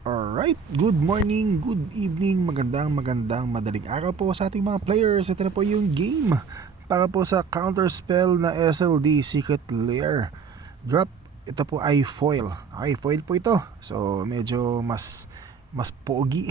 Alright, good morning, good evening, magandang madaling araw po sa ating mga players. Ito na po yung game para po sa counter spell na SLD Secret Lair Drop. Ito po ay foil. Okay, foil po ito. So medyo mas pogi.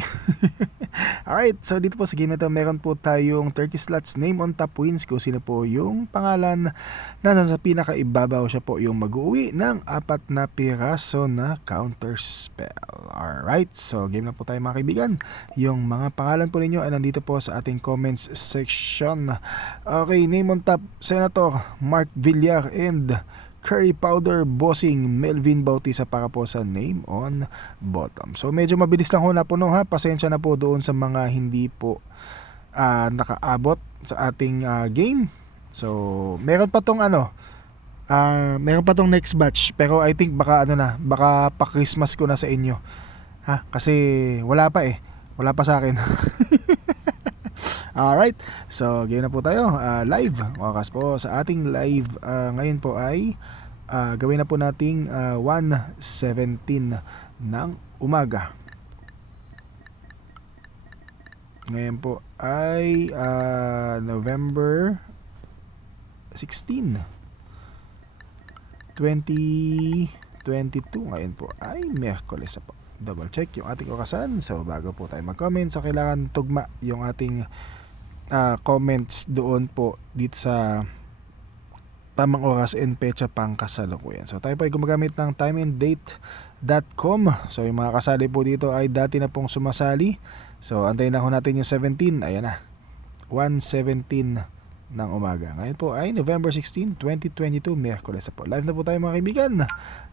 Alright, so dito po sa game na ito, meron po tayong 30 slots, name on top wins, kung sino po yung pangalan na nasa pinakaibabaw, siya po yung mag-uwi ng 4 na piraso na counter spell. Alright, so game na po tayo mga kaibigan. Yung mga pangalan po ninyo ay nandito po sa ating comments section. Okay, name on top, Senator Mark Villar and Curry Powder Bossing Melvin Bautista para po sa name on bottom. So medyo mabilis lang ho na puno ha. Pasensya na po doon sa mga hindi po nakaabot sa ating game. So meron pa tong meron pa tong next batch, pero I think baka baka pa Christmas ko na sa inyo. Ha? Kasi wala pa eh. Wala pa sa akin. Alright, so game na po tayo, live. Wakas po sa ating live ngayon po ay gawin na po nating 1:17 ng umaga. Ngayon po ay November 16, 2022. Ngayon po ay Miyerkules na po. Double check yung ating orasan. So bago po tayo mag-comment, so kailangan tugma yung ating comments doon po dito sa tamang oras and pecha pang kasalukuyan. So tayo po ay gumagamit ng timeanddate.com. So yung mga kasali po dito ay dati na pong sumasali. So antayin na ho natin yung 17. Ayan na, 1:17 ng umaga. Ngayon po ay November 16, 2022, Miyerkules na po. Live na po tayo mga kaibigan.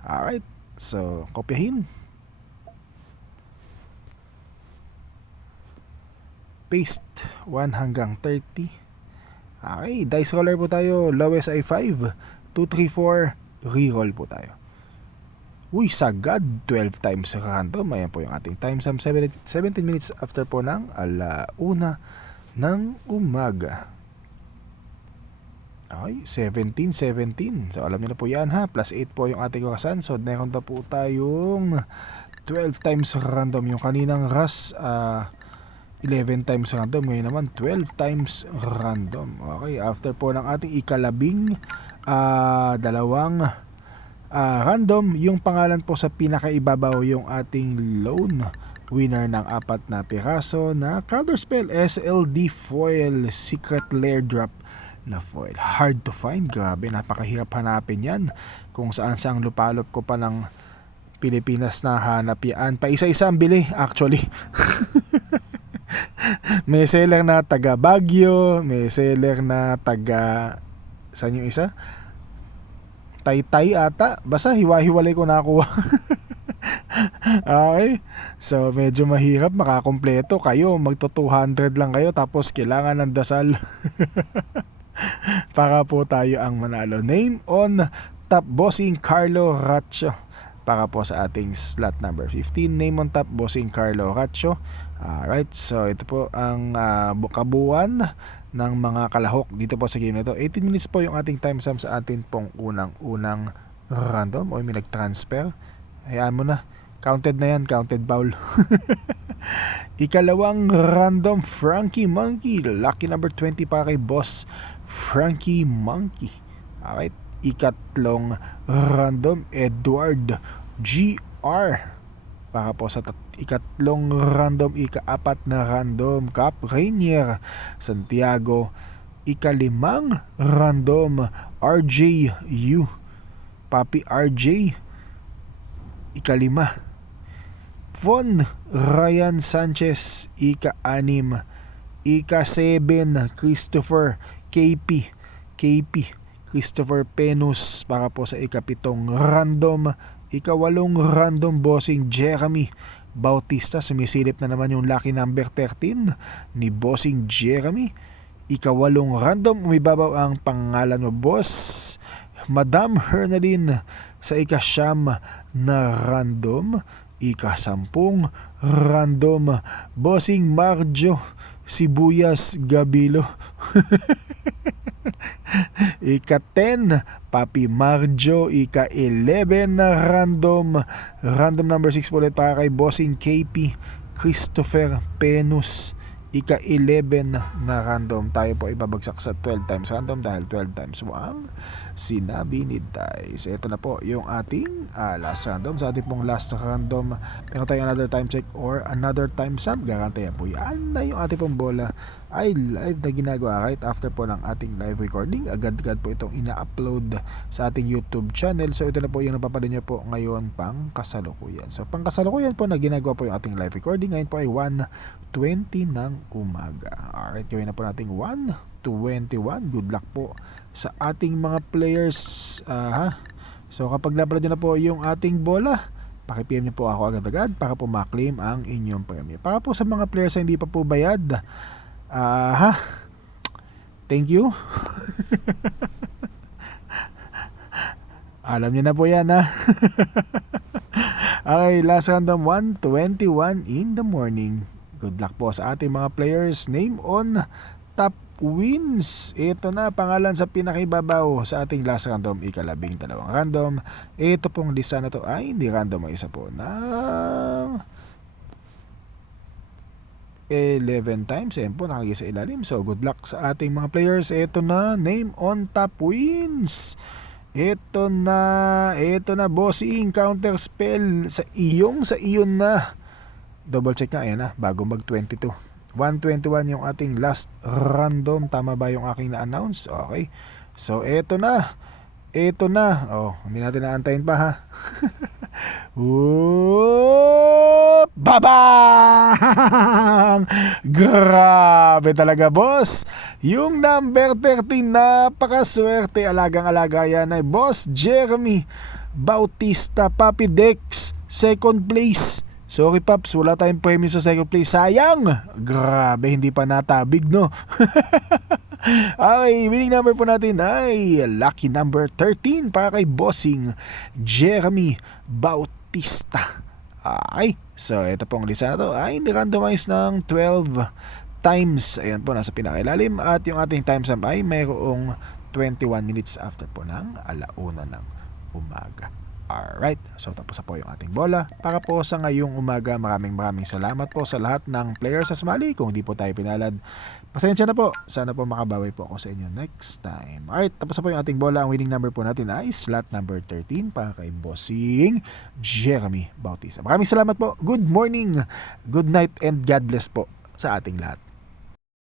Alright, so kopyahin, paste 1 hanggang 30. Okay, dice roller po tayo. Lowest ay 5, 2, 3, 4. Reroll po tayo. Uy, sagad, 12 times random. Ayan po yung ating time sum, 17 minutes after po ng 1:00 ng umaga. Okay, 17. So alam niyo na po yan ha. Plus 8 po yung ating orasan. So meron na po tayong 12 times random. Yung kaninang ras 11 times random, ngayon naman 12 times random. Okay, after po ng ating ikalabing dalawang random, yung pangalan po sa pinakaibabaw yung ating lone winner ng 4 na piraso na counterspell SLD foil Secret Lair Drop na foil. Hard to find, grabe, napakahirap hanapin yan. Kung saan sang lupalop ko pa ng Pilipinas na hanap yan. Pa isa-isa ang bili actually. May seller na taga Baguio, may seller na taga, saan yung isa? Taytay ata. Basta hiwa-hiwalay ko nakuha. Okay, so medyo mahirap makakompleto. Kayo magto 200 lang kayo, tapos kailangan ng dasal. Para po tayo ang manalo. Name on top, Bossing Carlo Racho para po sa ating slot number 15. Name on top, Bossing Carlo Racho. Alright, so ito po ang kabuuan ng mga kalahok dito po sa game na ito. 18 minutes po yung ating time sum sa atin pong unang random. O may nag-transfer, hayaan mo na, counted na yan, counted foul. Ikalawang random, Frankie Monkey, lucky number 20 para kay Boss Frankie Monkey. Alright, ikatlong random, Edward GR para po sa ikatlong random. Ika-4 na random, Cap Rainier Santiago. Ikalimang random, RJU Papi RJ. Ikalima, Von Ryan Sanchez. Ika-6, Ika-7, Christopher KP Christopher Penus para po sa ika-7 random. Ika-8 random, Bossing Jeremy Bautista. Sumisilip na naman yung lucky number 13 ni Bossing Jeremy. Ika-8 random, umibabaw ang pangalan mo, boss, Madam Hernaline sa ika-9 na random. Ika-10 random, Bossing Marjo Sibuyas Gabilo. Ika-10 Papi Marjo, ika-11 na random. Random number 6 po ulit para kay Bossing KP Christopher Penus, ika-11 na random. Tayo po ibabagsak sa 12 times random dahil 12 times 1 sinabi ni Dice. Ito na po yung ating last random. Sa ating pong last random, meron tayong another time check or another time sub. Garantayan po yan na yung ating pong bola ay live na ginagawa right after po ng ating live recording. Agad-agad po itong ina-upload sa ating YouTube channel. So ito na po yung napapanood nyo po ngayon pang kasalukuyan. So pang kasalukuyan po na ginagawa po yung ating live recording. Ngayon po ay 1:20 ng umaga. Alright, gawin na po natin 1:21. Good luck po sa ating mga players. So kapag napanood nyo na po yung ating bola, paki-PM nyo po ako agad-agad para po ma-claim ang inyong premium. Para po sa mga players na hindi pa po bayad, thank you. Alam niyo na po yan, ha. Okay, last random, 1:21 in the morning. Good luck po sa ating mga players. Name on top wins. Ito na pangalan sa pinakibabaw sa ating last random, ika-12 random. Ito pong lista na to ay hindi random, ang isa po ng 11 times. Ayan po, nakagisa sa ilalim. So good luck sa ating mga players. Ito na, name on top wins. Ito na bossing counter spell sa iyon na. Double check nga, ayan na, bago mag 22. 1:21 yung ating last random. Tama ba yung aking na-announce? Okay. So ito na. Oh, hindi natin naantayin pa, ha. Whoop! Babang! Grabe talaga, boss. Yung number 13, napakaswerte. Alagang-alaga yan ay Boss Jeremy Bautista. Papi Dex, second place. Sorry Paps, wala tayong premium sa second place. Sayang! Grabe, hindi pa natabig, no? Okay, winning number po natin ay lucky number 13 para kay Bossing Jeremy Bautista. Okay, so ito pong lista na to ay ni-randomize ng 12 times. Ayan po, nasa pinakailalim. At yung ating time stamp ay mayroong 21 minutes after po ng 1:00 ng umaga. Alright, so tapos na po yung ating bola. Para po sa ngayong umaga, maraming salamat po sa lahat ng players sa sumali. Kung di po tayo pinalad, pasensya na po. Sana po makabawi po ako sa inyo next time. Alright, tapos na po yung ating bola. Ang winning number po natin ay slot number 13 para kay Bossing Jeremy Bautista. Maraming salamat po. Good morning, good night, and God bless po sa ating lahat.